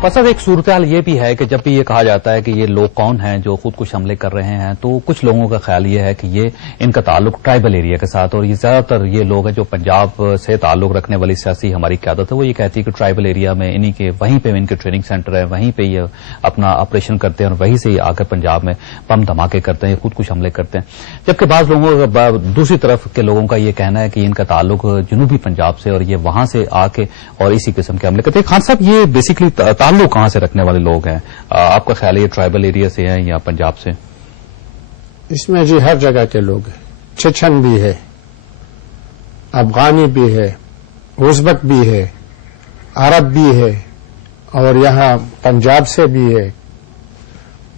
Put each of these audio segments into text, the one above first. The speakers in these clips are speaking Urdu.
فصل ایک صورتحال یہ بھی ہے کہ جب بھی یہ کہا جاتا ہے کہ یہ لوگ کون ہیں جو خود کش حملے کر رہے ہیں تو کچھ لوگوں کا خیال یہ ہے کہ یہ ان کا تعلق ٹرائبل ایریا کے ساتھ، اور یہ زیادہ تر یہ لوگ ہیں جو پنجاب سے تعلق رکھنے والی سیاسی ہماری قیادت ہے وہ یہ کہتی ہے کہ ٹرائبل ایریا میں انہی کے وہیں پہ ان کے ٹریننگ سینٹر ہے، وہیں پہ یہ اپنا آپریشن کرتے ہیں اور وہیں سے آ کر پنجاب میں بم دھماکے کرتے ہیں، خود کش حملے کرتے ہیں، جبکہ بعض لوگوں دوسری طرف کے لوگوں کا یہ کہنا ہے کہ ان کا تعلق جنوبی پنجاب سے اور یہ وہاں سے آ کے اور اسی قسم کے حملے کرتے ہیں۔ خان صاحب، یہ بیسیکلی تعلق کہاں سے رکھنے والے لوگ ہیں؟ آپ کا خیال ہے یہ ٹرائبل ایریا سے ہیں یا پنجاب سے؟ اس میں جی ہر جگہ کے لوگ ہیں، چچن بھی ہے، افغانی بھی ہے، ازبک بھی ہے، عرب بھی ہے، اور یہاں پنجاب سے بھی ہے،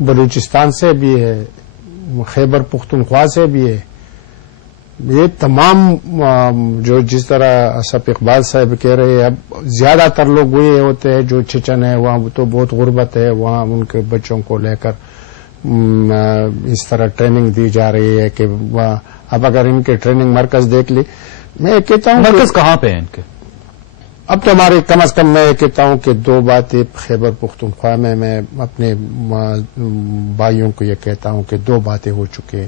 بلوچستان سے بھی ہے، خیبر پختونخوا سے بھی ہے۔ یہ تمام جو جس طرح اسف اقبال صاحب کہہ رہے ہیں، اب زیادہ تر لوگ یہ ہوتے ہیں جو چچن ہے، وہاں تو بہت غربت ہے، وہاں ان کے بچوں کو لے کر اس طرح ٹریننگ دی جا رہی ہے کہ اب اگر ان کے ٹریننگ مرکز دیکھ لی، میں کہتا ہوں مرکز کہاں پہ ہیں ان کے؟ اب تو ہمارے کم از کم میں کہتا ہوں کہ دو باتیں خیبر پختونخوا میں اپنے بھائیوں کو یہ کہتا ہوں کہ دو باتیں ہو چکی ہیں۔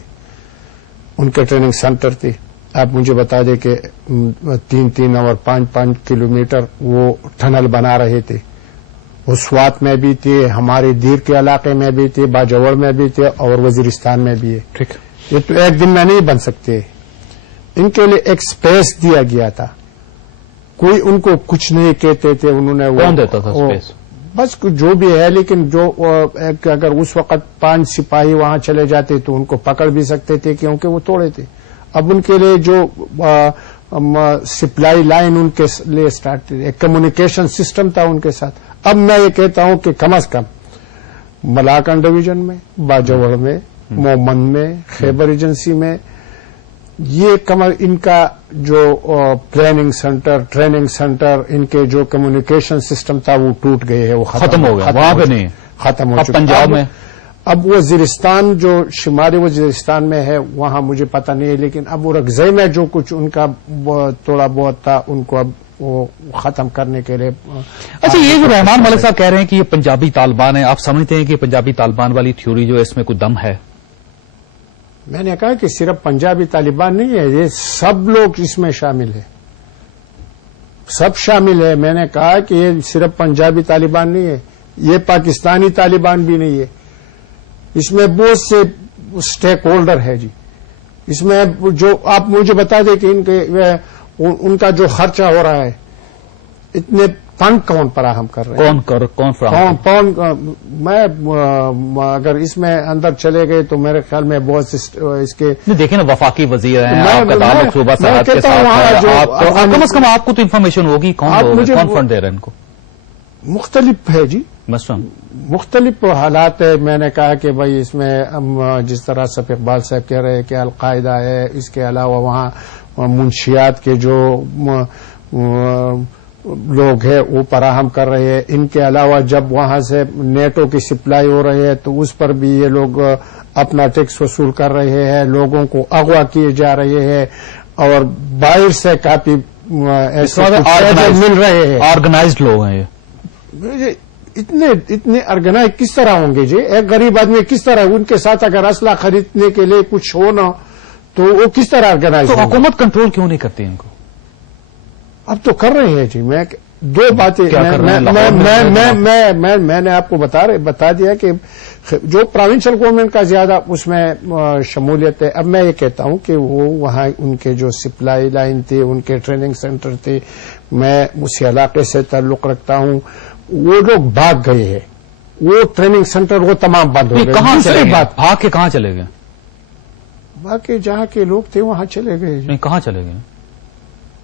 ان کے ٹریننگ سینٹر تھے، آپ مجھے بتا دیں کہ 3 اور 5 کلومیٹر وہ ٹنل بنا رہے تھے، وہ سوات میں بھی تھے، ہمارے دیر کے علاقے میں بھی تھے، باجوڑ میں بھی تھے اور وزیرستان میں بھی ہے۔ ٹھیک، یہ تو ایک دن میں نہیں بن سکتے، ان کے لیے ایک سپیس دیا گیا تھا، کوئی ان کو کچھ نہیں کہتے تھے، انہوں نے کون دیتا تھا سپیس؟ بس جو بھی ہے، لیکن جو اگر اس وقت 5 سپاہی وہاں چلے جاتے تو ان کو پکڑ بھی سکتے تھے کیونکہ وہ توڑے تھے۔ اب ان کے لیے جو سپلائی لائن ان کے لیے اسٹارٹ تھی، ایک کمیونیکیشن سسٹم تھا ان کے ساتھ۔ اب میں یہ کہتا ہوں کہ کم از کم ملاکن ڈویژن میں، باجوڑ میں، مومند میں، خیبر ایجنسی میں یہ ان کا جو پلاننگ سینٹر، ٹریننگ سینٹر، ان کے جو کمیونیکیشن سسٹم تھا وہ ٹوٹ گئے ہے، وہ ختم ہو گیا، وہاں پہ نہیں ختم ہو چکا۔ پنجاب میں اب وزیرستان جو شمالی وزیرستان میں ہے وہاں مجھے پتہ نہیں ہے، لیکن اب وہ رغزئی میں جو کچھ ان کا تھوڑا بہت تھا ان کو اب وہ ختم کرنے کے لیے۔ اچھا، یہ جو رحمان ملک صاحب کہہ رہے ہیں کہ یہ پنجابی طالبان ہیں، آپ سمجھتے ہیں کہ پنجابی طالبان والی تھیوری جو ہے اس میں کوئی دم ہے؟ میں نے کہا کہ صرف پنجابی طالبان نہیں ہے، یہ سب لوگ اس میں شامل ہیں، سب شامل ہے۔ میں نے کہا کہ یہ صرف پنجابی طالبان نہیں ہے، یہ پاکستانی طالبان بھی نہیں ہے، اس میں بہت سے اسٹیک ہولڈر ہے جی۔ اس میں جو آپ مجھے بتا دیں کہ ان کا جو خرچہ ہو رہا ہے، اتنے فنڈ کون فراہم کر رہے ہیں؟ کون فراہم؟ میں اگر اس میں اندر چلے گئے تو میرے خیال میں بہت اس کے دیکھیں نا، وفاقی وزیر ہیں، آپ کا تعلق صوبہ سرحد کے ساتھ ہے، کم از کم آپ کو تو انفارمیشن ہوگی کون فنڈ دے رہے ہیں ان کو؟ مختلف ہے جی، مثلاً مختلف حالات ہے۔ میں نے کہا کہ بھائی اس میں جس طرح اسف اقبال صاحب کہہ رہے ہیں کہ القاعدہ ہے، اس کے علاوہ وہاں منشیات کے جو لوگ ہیں وہ فراہم کر رہے ہیں، ان کے علاوہ جب وہاں سے نیٹو کی سپلائی ہو رہی ہے تو اس پر بھی یہ لوگ اپنا ٹیکس وصول کر رہے ہیں، لوگوں کو اغوا کیے جا رہے ہیں اور باہر سے کافی ایسے مل رہے ہیں۔ آرگنائزڈ لوگ ہیں یہ، اتنے آرگنائز کس طرح ہوں گے جی؟ ایک غریب آدمی کس طرح، ان کے ساتھ اگر اسلحہ خریدنے کے لیے کچھ ہو نا تو وہ کس طرح آرگنائز؟ تو حکومت کنٹرول کیوں نہیں کرتی ان کو؟ اب تو کر رہے ہیں جی۔ میں دو باتیں میں نے آپ کو بتا دیا کہ جو پروونشل گورنمنٹ کا زیادہ اس میں شمولیت ہے۔ اب میں یہ کہتا ہوں کہ وہ وہاں ان کے جو سپلائی لائن تھی، ان کے ٹریننگ سینٹر تھے، میں اسی علاقے سے تعلق رکھتا ہوں، وہ لوگ بھاگ گئے ہیں، وہ ٹریننگ سینٹر وہ تمام بند ہو گئے۔ کہاں چلے گئے؟ بھاگ کے کہاں چلے گئے؟ باقی جہاں کے لوگ تھے وہاں چلے گئے۔ نہیں، کہاں چلے گئے؟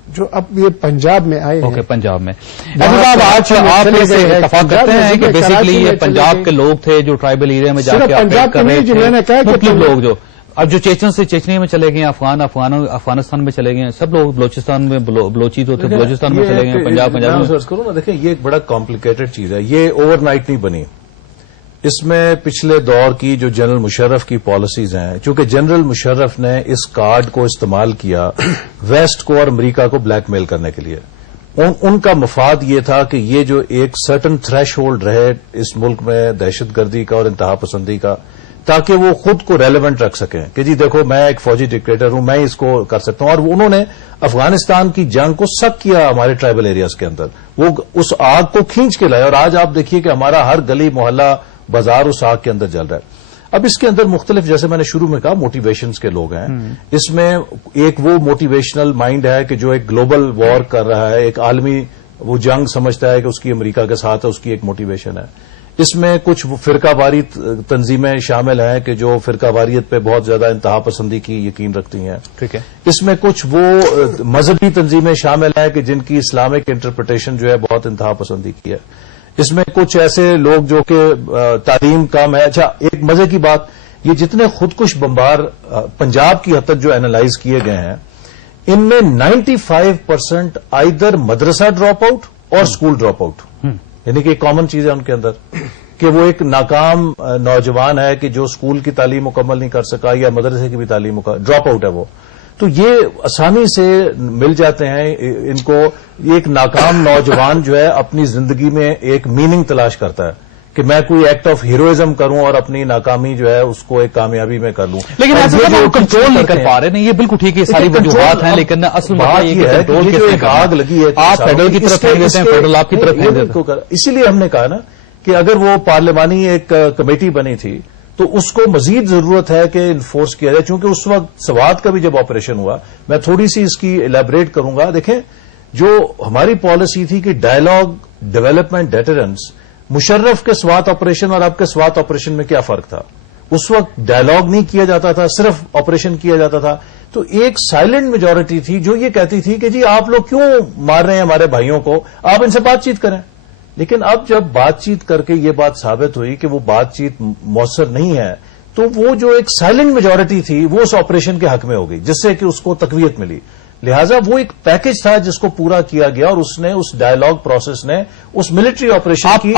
جو اب یہ پنجاب میں آئے ہیں۔ پنجاب میں آج آپ اتفاق کرتے ہیں کہ بیسیکلی یہ پنجاب کے لوگ تھے جو ٹرائبل ایریا میں جا کے آپریٹ کر رہے تھے، مختلف لوگ جو اب جو چیچن سے چیچنی میں چلے گئے، افغانستان میں چلے گئے، سب لوگ بلوچستان میں بلوچی تو تھے، بلوچستان میں چلے گئے، پنجاب میں کروں نا۔ دیکھیں، یہ ایک بڑا کمپلیکیٹڈ چیز ہے، یہ اوور نائٹ نہیں بنی۔ اس میں پچھلے دور کی جو جنرل مشرف کی پالیسیز ہیں، چونکہ جنرل مشرف نے اس کارڈ کو استعمال کیا ویسٹ کو اور امریکہ کو بلیک میل کرنے کے لیے، ان کا مفاد یہ تھا کہ یہ جو ایک سرٹن تھریش ہولڈ رہے اس ملک میں دہشت گردی کا اور انتہا پسندی کا، تاکہ وہ خود کو ریلیونٹ رکھ سکیں کہ جی دیکھو میں ایک فوجی ڈکٹیٹر ہوں، میں اس کو کر سکتا ہوں. اور انہوں نے افغانستان کی جنگ کو سک کیا ہمارے ٹرائبل ایریاز کے اندر، وہ اس آگ کو کھینچ کے لائے، اور آج آپ دیکھیے کہ ہمارا ہر گلی محلہ بازار اس آگ کے اندر جل رہا ہے. اب اس کے اندر مختلف، جیسے میں نے شروع میں کہا، موٹیویشنز کے لوگ ہیں. اس میں ایک وہ موٹیویشنل مائنڈ ہے کہ جو ایک گلوبل وار کر رہا ہے، ایک عالمی وہ جنگ سمجھتا ہے کہ اس کی امریکہ کے ساتھ ہے، اس کی ایک موٹیویشن ہے. اس میں کچھ فرقہ واری تنظیمیں شامل ہیں کہ جو فرقہ واریت پہ بہت زیادہ انتہا پسندی کی یقین رکھتی ہیں. ٹھیک ہے. اس میں کچھ وہ مذہبی تنظیمیں شامل ہیں کہ جن کی اسلامک انٹرپریٹیشن جو ہے بہت انتہا پسندی کی ہے. اس میں کچھ ایسے لوگ جو کہ تعلیم کم ہے. اچھا ایک مزے کی بات، یہ جتنے خودکش بمبار پنجاب کی حد تک جو اینالائز کیے گئے ہیں، ان میں 95% آئیدر مدرسہ ڈراپ آؤٹ اور اسکول ڈراپ آؤٹ، یعنی کہ ایک کامن چیز ہے ان کے اندر کہ وہ ایک ناکام نوجوان ہے کہ جو اسکول کی تعلیم مکمل نہیں کر سکا یا مدرسے کی بھی تعلیم ڈراپ آؤٹ ہے وہ. تو یہ آسانی سے مل جاتے ہیں ان کو. ایک ناکام نوجوان جو ہے اپنی زندگی میں ایک میننگ تلاش کرتا ہے کہ میں کوئی ایکٹ آف ہیروئزم کروں اور اپنی ناکامی جو ہے اس کو ایک کامیابی میں کر لوں. لیکن ایسا وہ کنٹرول نہیں کر پا رہے. نہیں، یہ بالکل ٹھیک ہے، ساری وجوہات ہیں، لیکن اصل بات یہ ہے کہ جو ایک آگ لگی ہے آپ فیڈرل کی طرف پھینک دیتے ہیں، فیڈرل آپ کی طرف پھینک دیتے ہیں. اسی لیے ہم نے کہا نا کہ اگر وہ پارلیمانی ایک کمیٹی بنی تھی تو اس کو مزید ضرورت ہے کہ انفورس کیا جائے. چونکہ اس وقت سوات کا بھی جب آپریشن ہوا، میں تھوڑی سی اس کی ایلیبریٹ کروں گا. دیکھیں جو ہماری پالیسی تھی کہ ڈائلاگ، ڈیولپمنٹ، ڈیٹرنس، مشرف کے سوات آپریشن اور اب کے سوات آپریشن میں کیا فرق تھا؟ اس وقت ڈائلاگ نہیں کیا جاتا تھا، صرف آپریشن کیا جاتا تھا. تو ایک سائلنٹ میجورٹی تھی جو یہ کہتی تھی کہ جی آپ لوگ کیوں مار رہے ہیں ہمارے بھائیوں کو، آپ ان سے بات چیت کریں. لیکن اب جب بات چیت کر کے یہ بات ثابت ہوئی کہ وہ بات چیت مؤثر نہیں ہے، تو وہ جو ایک سائلنٹ میجورٹی تھی وہ اس آپریشن کے حق میں ہو گئی، جس سے کہ اس کو تقویت ملی. لہذا وہ ایک پیکج تھا جس کو پورا کیا گیا، اور اس نے اس ڈائلاگ پروسیس نے اس ملٹری آپریشن کی